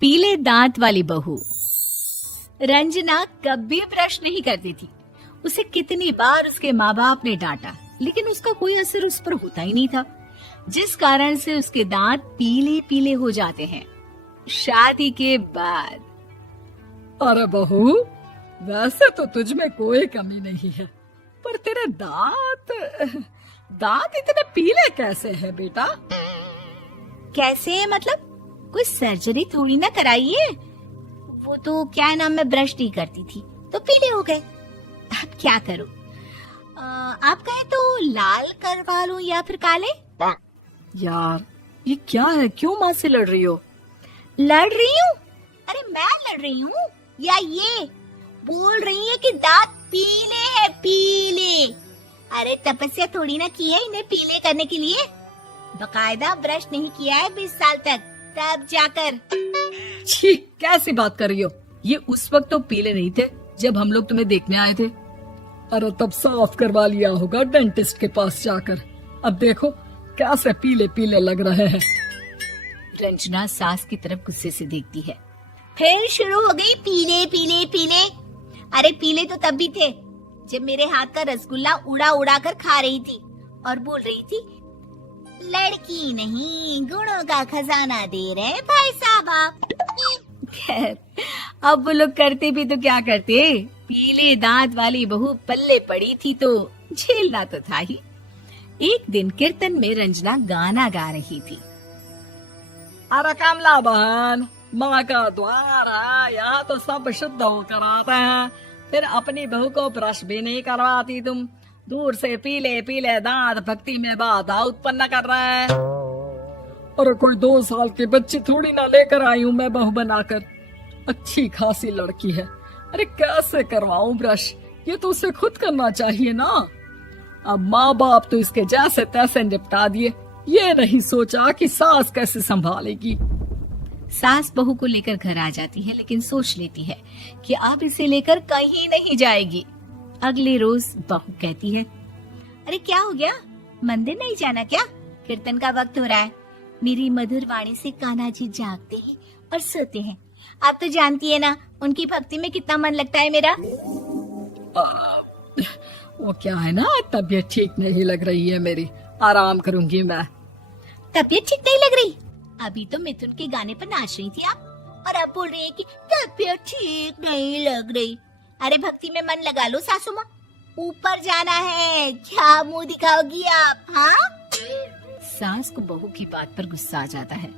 पीले दांत वाली बहू। रंजना कभी ब्रश नहीं करती थी। उसे कितनी बार उसके माँ बाप ने डांटा, लेकिन उसका कोई असर उस पर होता ही नहीं था, जिस कारण से उसके दांत पीले पीले हो जाते हैं। शादी के बाद अरे बहू, वैसे तो तुझ में कोई कमी नहीं है, पर तेरे दांत इतने पीले कैसे हैं बेटा? कैसे मतलब? कोई सर्जरी थोड़ी ना कराइए। वो तो क्या नाम, मैं ब्रश नहीं करती थी तो पीले हो गए। अब क्या करूं? आप कहें तो लाल करवा लूं या फिर काले? यार ये क्या है, क्यों माँ से लड़ रही हो? लड़ रही हूँ? अरे मैं लड़ रही हूँ या ये बोल रही है कि दांत पीले हैं, पीले। अरे तपस्या थोड़ी ना की है इन्हें पीले करने के लिए। बकायदा ब्रश नहीं किया है 20 साल तक, तब जाकर। छी, कैसी बात कर रही हो? ये उस वक्त तो पीले नहीं थे जब हम लोग तुम्हें देखने आए थे। अरे तब साफ करवा लिया होगा डेंटिस्ट के पास जाकर। अब देखो कैसे पीले पीले लग रहे हैं। रंजना सास की तरफ गुस्से से देखती है। फिर शुरू हो गई पीले पीले पीले। अरे पीले तो तब भी थे जब मेरे हाथ का रसगुल्ला उड़ा उड़ा कर खा रही थी और बोल रही थी, लड़की नहीं गुणों का खजाना दे रहे भाई साहब आप। खैर, अब वो लोग करते भी तो क्या करते, पीले दांत वाली बहू पल्ले पड़ी थी तो झेलना तो था ही। एक दिन कीर्तन में रंजना गाना गा रही थी। अरे कमला बहन, माँ का द्वार है, यहाँ तो सब शुद्ध होकर आते हैं, फिर अपनी बहू को ब्रश भी नहीं करवाती तुम। दूर से पीले पीले दांत भक्ति में बाधा उत्पन्न कर रहे हैं। अरे कोई 2 साल के बच्ची थोड़ी ना लेकर आई हूँ मैं बहू बनाकर। अच्छी खासी लड़की है, अरे कैसे करवाऊं ब्रश? ये तो उसे खुद करना चाहिए ना। अब माँ बाप तो इसके जैसे तैसे निपटा दिए, ये नहीं सोचा कि सास कैसे संभालेगी। सास बहू को लेकर घर आ जाती है, लेकिन सोच लेती है कि अब इसे लेकर कहीं नहीं जाएगी। अगले रोज बहू कहती है, अरे क्या हो गया, मंदिर नहीं जाना क्या? कीर्तन का वक्त हो रहा है। मेरी मधुर वाणी से कान्हा जी जागते हैं और सोते हैं। आप तो जानती है ना उनकी भक्ति में कितना मन लगता है मेरा। वो क्या है ना, तबीयत ठीक नहीं लग रही है मेरी, आराम करूंगी मैं। तबीयत ठीक नहीं लग रही? अभी तो मिथुन के गाने पर नाच रही थी आप, और अब बोल रही है कि तबीयत ठीक नहीं लग रही। अरे भक्ति में मन लगा लो सासू माँ, ऊपर जाना है, क्या मुंह दिखाओगी आप? हाँ? सास को बहू की बात पर गुस्सा आ जाता है।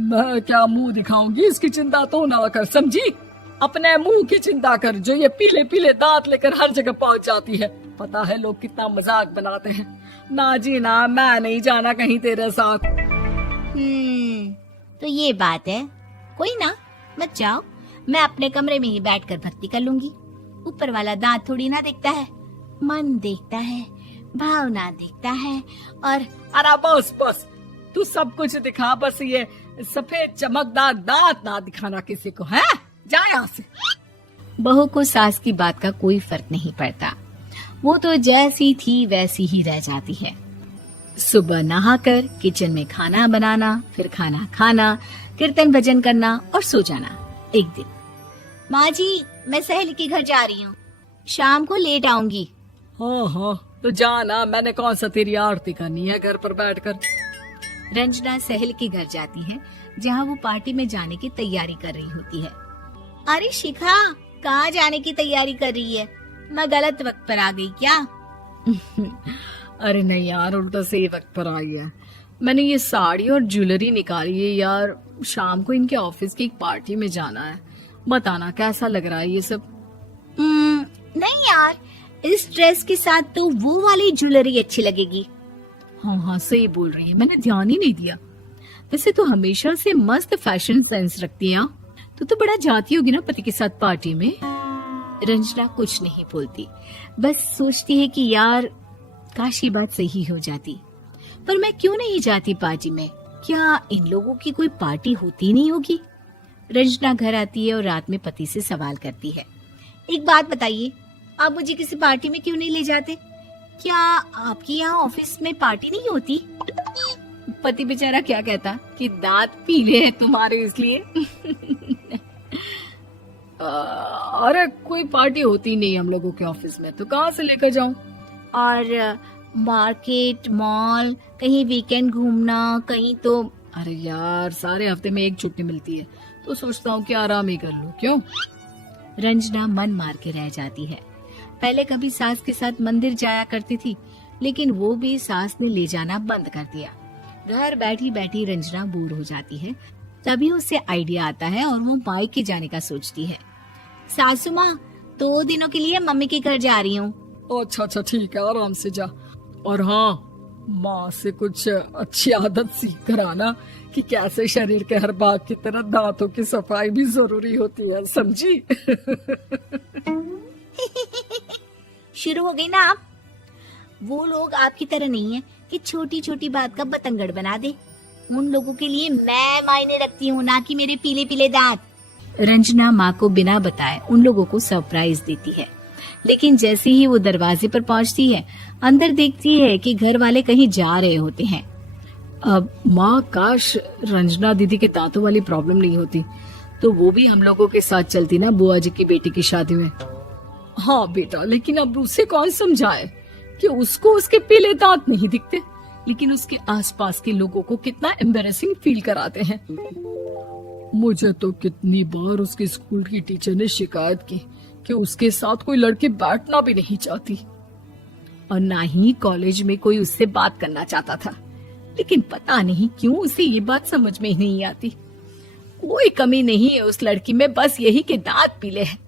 मैं क्या मुंह दिखाऊंगी, इसकी चिंता तो ना कर, समझी? अपने मुंह की चिंता कर, जो ये पीले पीले दांत लेकर हर जगह पहुंच जाती है। पता है लोग कितना मजाक बनाते हैं। ना जी ना, मैं नहीं जाना कहीं तेरे साथ। तो ये बात है, कोई ना, मत जाओ, मैं अपने कमरे में ही बैठकर भक्ति कर लूंगी। ऊपर वाला दांत थोड़ी ना देखता है, मन देखता है, भावना देखता है। और अरे बस बस, तू सब कुछ दिखा, बस ये सफेद चमकदार दांत ना दिखाना किसी को, है? जा यहाँ से। बहू को सास की बात का कोई फर्क नहीं पड़ता, वो तो जैसी थी वैसी ही रह जाती है। सुबह नहाकर किचन में खाना बनाना, फिर खाना खाना, कीर्तन भजन करना और सो जाना। एक दिन, माँ जी मैं सहेली के घर जा रही हूँ, शाम को लेट आऊंगी। हाँ हाँ तो जाना, मैंने कौन सा तेरी आरती करनी है घर पर बैठकर। रंजना सहेली के घर जाती है, जहाँ वो पार्टी में जाने की तैयारी कर रही होती है। अरे शिखा, कहाँ जाने की तैयारी कर रही है? मैं गलत वक्त पर आ गई क्या? अरे नहीं यार, उल्टा सही वक्त पर आ गया। मैंने ये साड़ी और ज्वेलरी निकाली है यार, शाम को इनके ऑफिस की एक पार्टी में जाना है। बताना कैसा लग रहा है ये सब? नहीं यार, इस ड्रेस के साथ तो वो वाली ज्वेलरी अच्छी लगेगी। हाँ हाँ सही बोल रही है, मैंने ध्यान ही नहीं दिया। वैसे तो हमेशा से मस्त फैशन सेंस रखती है। तो बड़ा जाती होगी ना पति के साथ पार्टी में। रंजना कुछ नहीं बोलती, बस सोचती है कि यार काश ये बात सही हो जाती, पर मैं क्यों नहीं जाती पार्टी में? क्या इन लोगों की कोई पार्टी होती नहीं होगी? रंजना घर आती है और रात में पति से सवाल करती है, एक बात बताइए, आप मुझे किसी पार्टी में क्यों नहीं ले जाते? क्या आपकी यहाँ ऑफिस में पार्टी नहीं होती? पति बेचारा क्या कहता कि दांत पीले हैं तुम्हारे इसलिए। अरे कोई पार्टी होती नहीं हम लोगों के ऑफिस में, तो कहाँ से लेकर जाऊं? और मार्केट, मॉल, कहीं वीकेंड घूमना, कहीं तो। अरे यार, सारे हफ्ते में एक छुट्टी मिलती है, तो सोचता हूँ कि आराम ही कर लूं। क्यों? रंजना मन मार के रह जाती है। पहले कभी सास के साथ मंदिर जाया करती थी, लेकिन वो भी सास ने ले जाना बंद कर दिया। घर बैठी बैठी रंजना बोर हो जाती है। तभी उसे आइडिया आता है और वो मायके जाने का सोचती है। सासू माँ, 2 दिनों के लिए मम्मी के घर जा रही हूँ। अच्छा अच्छा ठीक है, आराम से जा। और हाँ, माँ से कुछ अच्छी आदत सीख कर आना कि कैसे शरीर के हर भाग की तरह दांतों की सफाई भी जरूरी होती है, समझी? शुरू हो गई ना आप। वो लोग आपकी तरह नहीं है कि छोटी छोटी बात का बतंगड़ बना दे। उन लोगों के लिए मैं मायने रखती हूँ, ना कि मेरे पीले पीले दांत। रंजना माँ को बिना बताए उन लोगों को सरप्राइज देती है, लेकिन जैसे ही वो दरवाजे पर पहुंचती है, अंदर देखती है कि घर वाले कहीं जा रहे होते हैं। अब माँ, काश रंजना दीदी के दांतों वाली प्रॉब्लम नहीं होती, तो वो भी हम लोगों के साथ चलती ना बुआ जी की बेटी की शादी में। हाँ बेटा, लेकिन अब उसे कौन समझाए कि उसको उसके पीले दांत नहीं दिखते, लेकिन उसके आसपास के लोगों को कितना एम्बैरेसिंग फील कराते हैं। मुझे तो कितनी बार उसके स्कूल की टीचर ने शिकायत की कि उसके साथ कोई लड़की बैठना भी नहीं चाहती, और ना ही कॉलेज में कोई उससे बात करना चाहता था। लेकिन पता नहीं क्यों उसे ये बात समझ में ही नहीं आती। कोई कमी नहीं है उस लड़की में, बस यही कि दांत पीले हैं।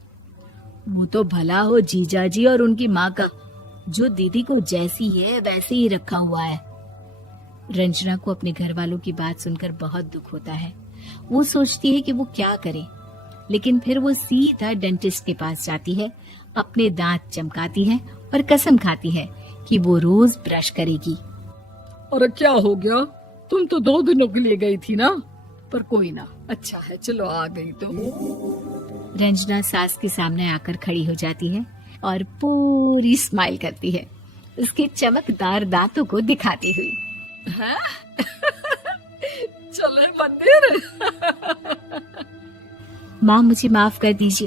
वो तो भला हो जीजा जी और उनकी माँ का, जो दीदी को जैसी है वैसे ही रखा हुआ है। रंजना को अपने घर वालों की बात सुनकर बहुत दुख होता है। वो सोचती है कि वो क्या करे, लेकिन फिर वो सीधा डेंटिस्ट के पास जाती है, अपने दांत चमकाती है और कसम खाती है कि वो रोज ब्रश करेगी। अरे क्या हो गया? तुम तो 2 दिनों के लिए गई थी ना। पर कोई ना, अच्छा है, चलो आ गई तो। रंजना सास के सामने आकर खड़ी हो जाती है और पूरी स्माइल करती है, उसके चमकदार दांतों को दिखाती हुई। हैं? चले मंदिर। माँ, मुझे माफ कर दीजिए,